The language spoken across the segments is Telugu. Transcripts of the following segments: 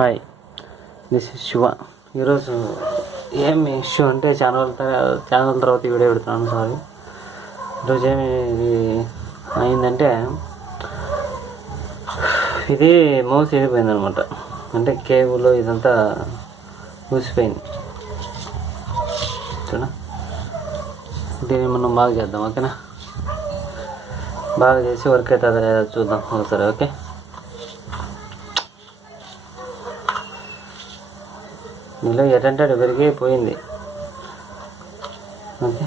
Hi, this is Shiva. ఈరోజు ఏమి ఇష్యూ అంటే ఛానల్ తర్వాత వీడియో పెడుతున్నాను. సారీ, ఈరోజు ఏమి అయిందంటే ఇది మౌస్ ఎగిపోయింది అనమాట. అంటే కేబుల్ ఇదంతా ఊసిపోయింది. చూడ, దీన్ని మనం బాగా చేద్దాం. ఓకేనా? బాగా చేసి వర్క్ అవుతుందా లేదా చూద్దాం ఒకసారి. ఓకే, నీలో ఎటంటే పెరిగిపోయింది. ఓకే,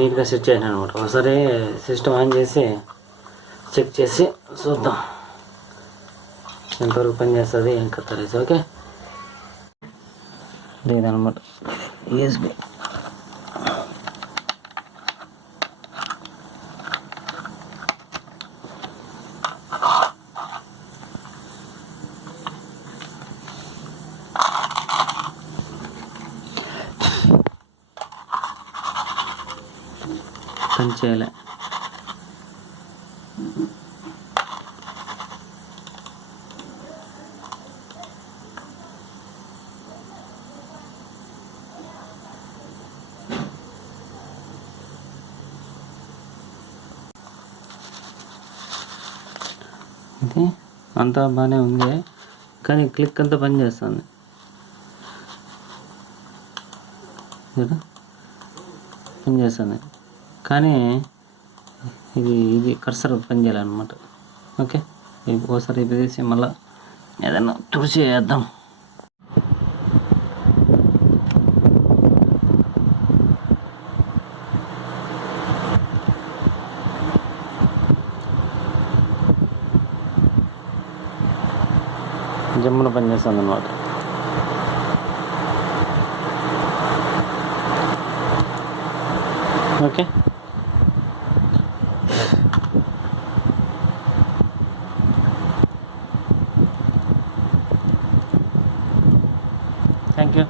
నీట్గా సెట్ చేసాను అనమాట. ఒకసారి సిస్టమ్ ఆన్ చేసి చెక్ చేసి చూద్దాం ఎంతవరకు పని చేస్తుంది, ఏం కత్తలేసి. ఓకే, లేదనమాట యూఎస్బి. పని చేయాలి. ఇది అంతా బాగానే ఉంది, కానీ క్లిక్ అంతా పని చేస్తుంది కదా, పని చేస్తుంది. కానీ ఇది కర్సర్ పని చేయాలన్నమాట. ఓకే, ఒకసారి ఇది తీసి మళ్ళీ ఏదైనా తుడిచి వేద్దాం. జమ్మున పని చేస్తుంది అన్నమాట. Okay, thank you.